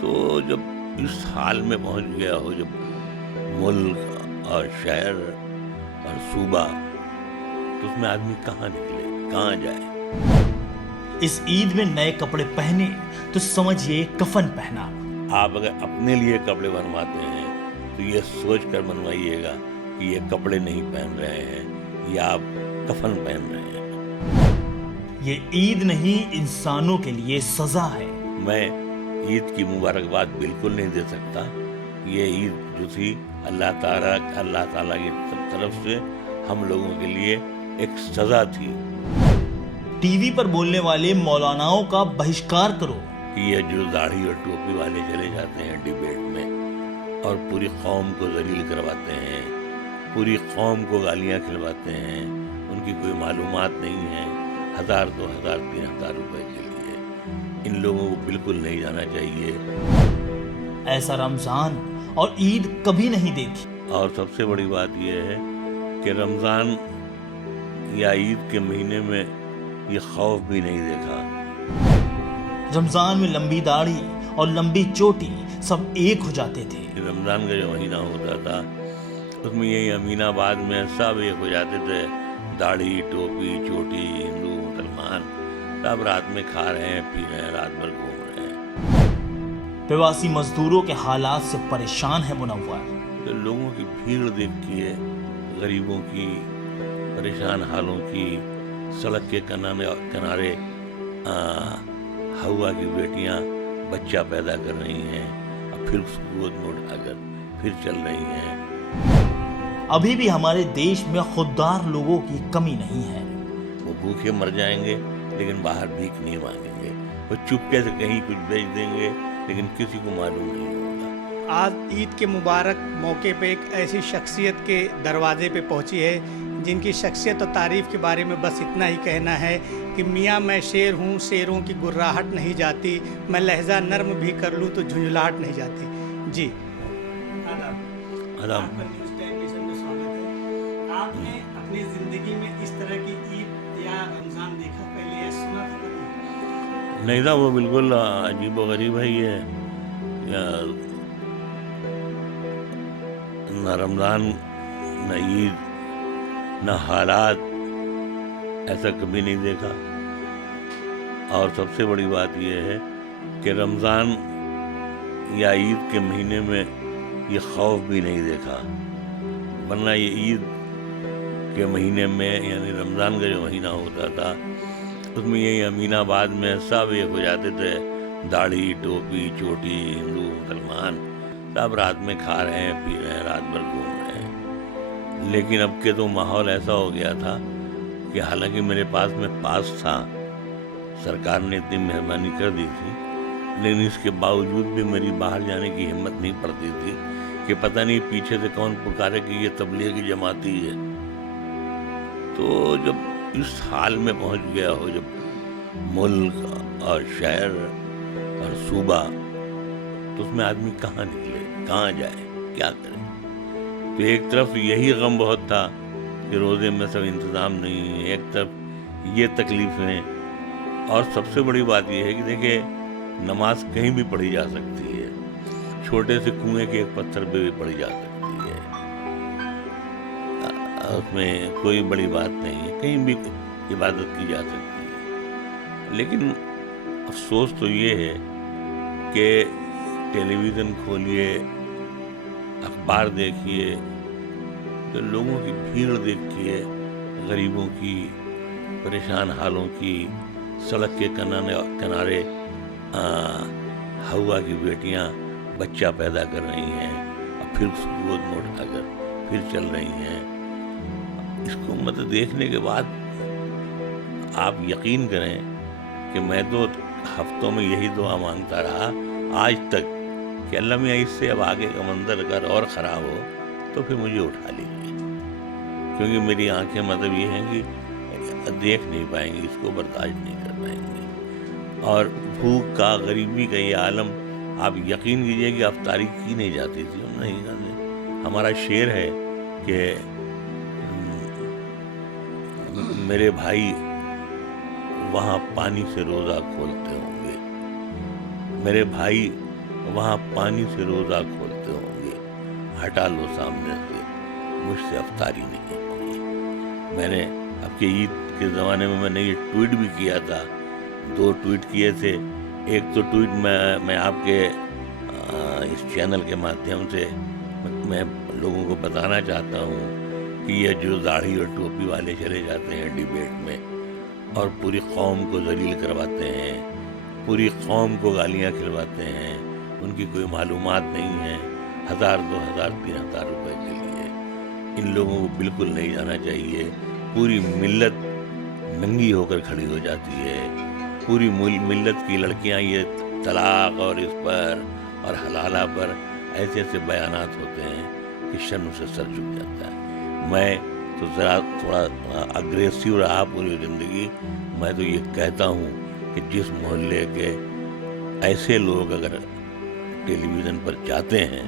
تو جب اس حال میں پہنچ گیا ہو جب ملک اور شہر اور صوبہ، تو اس میں آدمی کہاں نکلے، کہاں جائے؟ اس عید میں نئے کپڑے پہنے تو سمجھیے کفن پہنا۔ آپ اگر اپنے لیے کپڑے بنواتے ہیں تو یہ سوچ کر بنوائیے گا کہ یہ کپڑے نہیں پہن رہے ہیں، یا آپ کفن پہن رہے ہیں۔ یہ عید نہیں، انسانوں کے لیے سزا ہے۔ میں عید کی مبارکباد بالکل نہیں دے سکتا۔ یہ عید جو تھی اللہ تعالیٰ کی طرف سے ہم لوگوں کے لیے ایک سزا تھی ٹی وی پر بولنے والے مولاناؤں کا بہشکار کرو۔ کہ یہ جو داڑھی اور ٹوپی والے چلے جاتے ہیں ڈیبیٹ میں اور پوری قوم کو ذلیل کرواتے ہیں، پوری قوم کو گالیاں کھلواتے ہیں، ان کی کوئی معلومات نہیں ہے، 1000 2000 3000 روپے کے لیے، ان لوگوں کو بالکل نہیں جانا چاہیے۔ ایسا رمضان اور عید کبھی نہیں دیکھی۔ اور سب سے بڑی بات یہ ہے کہ رمضان یا عید کے مہینے میں یہ خوف بھی نہیں دیکھا۔ رمضان میں لمبی داڑھی اور لمبی چوٹی سب ایک ہو جاتے تھے۔ رمضان کا جو مہینہ ہوتا تھا اس میں یہی امین آباد میں سب ایک ہو جاتے تھے، داڑھی ٹوپی چوٹی، ہندو مسلمان سب رات میں کھا رہے ہیں، پی رہے ہیں، رات بھر گھوم رہے ہیں۔ پرواسی مزدوروں کے حالات سے پریشان ہے منور۔ تو لوگوں کی بھیڑ دیکھ کے، غریبوں کی پریشان حالوں کی، سڑک کے کنارے ہوا کی بیٹیاں بچہ پیدا کر رہی ہیں اور پھر اس کو گود میں اٹھا کر پھر چل رہی ہیں۔ ابھی بھی ہمارے دیش میں خوددار لوگوں کی کمی نہیں ہے۔ وہ بھوکے مر جائیں گے لیکن باہر بھیک نہیں مانگیں گے، وہ چپکے سے کہیں کچھ بیچ دیں گے لیکن کسی کو معلوم نہیں ہوگا۔ آج عید کے مبارک موقع پہ ایک ایسی شخصیت کے دروازے پہ پہنچی ہے جن کی شخصیت و تعریف کے بارے میں بس اتنا ہی کہنا ہے کہ میاں میں شیر ہوں، شیروں کی گراہٹ نہیں جاتی، میں لہجہ نرم بھی کر لوں تو جھنجھلاہٹ نہیں جاتی۔ جی آداب۔ آپ نے اپنی زندگی میں اس طرح کی عید یا رمضان دیکھا پہلے یا سنا تھا کبھی؟ نہیں تھا، وہ بالکل عجیب و غریب ہے یہ، نہ رمضان نہ عید نہ حالات، ایسا کبھی نہیں دیکھا۔ اور سب سے بڑی بات یہ ہے کہ رمضان یا عید کے مہینے میں یہ خوف بھی نہیں دیکھا، ورنہ یہ عید کے مہینے میں یعنی رمضان کا جو مہینہ ہوتا تھا اس میں یہی امین آباد میں سب ایک ہو جاتے تھے، داڑھی ٹوپی چوٹی، ہندو مسلمان سب رات میں کھا رہے ہیں، پی رہے ہیں، رات بھر گھوم رہے ہیں۔ لیکن اب کے تو ماحول ایسا ہو گیا تھا کہ حالانکہ میرے پاس میں پاس تھا، سرکار نے اتنی مہربانی کر دی تھی، لیکن اس کے باوجود بھی میری باہر جانے کی ہمت نہیں پڑتی تھی کہ پتہ نہیں پیچھے سے کون پکارے کہ یہ تبلیغی جماعتی ہے۔ تو جب اس حال میں پہنچ گیا ہو جب ملک اور شہر اور صوبہ، تو اس میں آدمی کہاں نکلے، کہاں جائے، کیا کرے؟ تو ایک طرف یہی غم بہت تھا کہ روزے میں سب انتظام نہیں ہے، ایک طرف یہ تکلیفیں، اور سب سے بڑی بات یہ ہے کہ دیکھیں نماز کہیں بھی پڑھی جا سکتی ہے، چھوٹے سے کنویں کے ایک پتھر پہ بھی پڑھی جا سکتی ہے، اس میں کوئی بڑی بات نہیں ہے، کہیں بھی عبادت کی جا سکتی ہے۔ لیکن افسوس تو یہ ہے کہ ٹیلی ویژن کھولیے، اخبار دیکھیے تو لوگوں کی بھیڑ دیکھیے، غریبوں کی پریشان حالوں کی، سڑک کے کنارے ہوا کی بیٹیاں بچہ پیدا کر رہی ہیں اور پھر اس کو گود میں اٹھا کر پھر چل رہی ہیں۔ اس کو مطلب دیکھنے کے بعد آپ یقین کریں کہ میں تو ہفتوں میں یہی دعا مانگتا رہا آج تک کہ اللہ میاں اس سے اب آگے کا منظر اگر اور خراب ہو تو پھر مجھے اٹھا لیجیے، کیونکہ میری آنکھیں مطلب یہ ہیں کہ دیکھ نہیں پائیں گی، اس کو برداشت نہیں کر پائیں گی۔ اور بھوک کا، غریبی کا یہ عالم آپ یقین کیجئے کہ اب تاریخ کی نہیں جاتی تھی، ہم نہیں جانتے۔ ہمارا شعر ہے کہ میرے بھائی وہاں پانی سے روزہ کھولتے ہوں گے، میرے بھائی وہاں پانی سے روزہ کھولتے ہوں گے، ہٹا لو سامنے سے، مجھ سے افطاری نہیں ہوگی۔ میں نے اب کے عید کے زمانے میں نے یہ ٹویٹ بھی کیا تھا، 2 ٹویٹ کیے تھے۔ ایک تو ٹویٹ میں آپ کے اس چینل کے مادھیم سے میں لوگوں کو بتانا چاہتا ہوں کہ یہ جو داڑھی اور ٹوپی والے چلے جاتے ہیں ڈیبیٹ میں اور پوری قوم کو ذلیل کرواتے ہیں، پوری قوم کو گالیاں کھلواتے ہیں، ان کی کوئی معلومات نہیں ہے 1000 2000 3000 روپے کے لیے، ان لوگوں کو بالکل نہیں جانا چاہیے۔ پوری ملت ننگی ہو کر کھڑی ہو جاتی ہے، پوری ملت کی لڑکیاں یہ طلاق اور اس پر اور حلالہ پر ایسے ایسے بیانات ہوتے ہیں کہ شرم سے سر جھک جاتا ہے۔ میں تو ذرا تھوڑا اگریسو رہا پوری زندگی، میں تو یہ کہتا ہوں کہ جس محلے کے ایسے لوگ اگر ٹیلی ویژن پر جاتے ہیں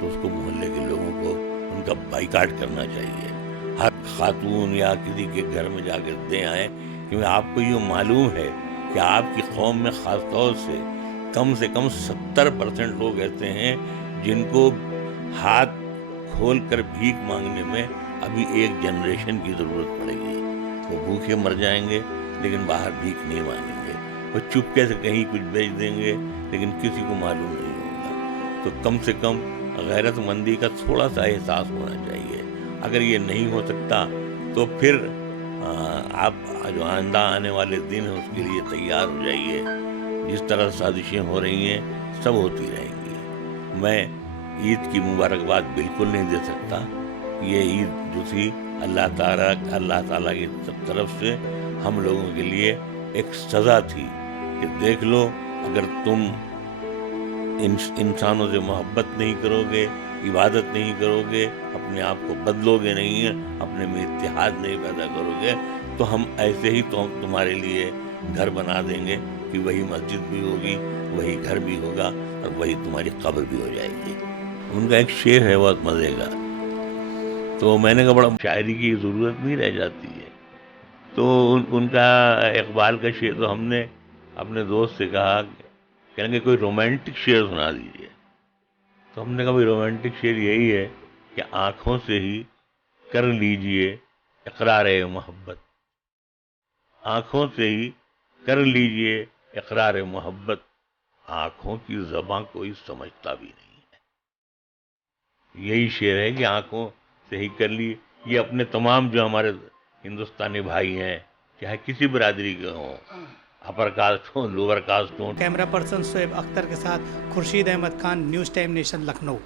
تو اس کو محلے کے لوگوں کو ان کا بائیکاٹ کرنا چاہیے، ہر خاتون یا کسی کے گھر میں جا کے دے آئیں، کیونکہ آپ کو یہ معلوم ہے کہ آپ کی قوم میں خاص طور سے کم 70% لوگ ایسے ہیں جن کو ہاتھ کھول کر بھیک مانگنے میں ابھی ایک جنریشن کی ضرورت پڑے گی۔ وہ بھوکے مر جائیں گے لیکن باہر بھیک نہیں مانگیں گے، وہ چپکے سے کہیں کچھ بیچ دیں گے لیکن کسی کو معلوم نہیں ہوگا۔ تو کم سے کم غیرت مندی کا تھوڑا سا احساس ہونا چاہیے۔ اگر یہ نہیں ہو سکتا تو پھر آپ جو آئندہ آنے والے دن ہیں اس کے لیے تیار ہو جائیے۔ جس طرح سازشیں ہو رہی ہیں سب ہوتی رہیں گی۔ میں عید کی مبارکباد بالکل نہیں دے سکتا، یہ عید جو تھی اللہ تعالیٰ کی طرف سے ہم لوگوں کے لیے ایک سزا تھی کہ دیکھ لو، اگر تم انسانوں سے محبت نہیں کرو گے، عبادت نہیں کرو گے، اپنے آپ کو بدلو گے نہیں، اپنے میں اتحاد نہیں پیدا کرو گے، تو ہم ایسے ہی تو تمہارے لیے گھر بنا دیں گے کہ وہی مسجد بھی ہوگی، وہی گھر بھی ہوگا اور وہی تمہاری قبر بھی ہو جائے گی۔ ان کا ایک شعر ہے بہت مزے کا، تو میں نے کہا بڑا شاعری کی ضرورت نہیں رہ جاتی ہے، تو ان کا اقبال کا شعر تو ہم نے اپنے دوست سے کہا، کہیں گے کوئی رومانٹک شعر سنا دیجیے، تو ہم نے کہا بھائی رومانٹک شعر یہی ہے کہ آنکھوں سے ہی کر لیجئے اقرار محبت، آنکھوں سے ہی کر لیجئے اقرار محبت، آنکھوں کی زباں کوئی سمجھتا بھی نہیں ہے۔ یہی شعر ہے کہ آنکھوں سے ہی کر لی۔ یہ اپنے تمام جو ہمارے ہندوستانی بھائی ہیں، چاہے کسی برادری کے ہوں، اپر کاسٹ ہوں، لوور کاسٹ ہوں۔ کیمرہ پرسن شعیب اختر کے ساتھ Khurshid Ahmed Khan, news time nation, Lucknow.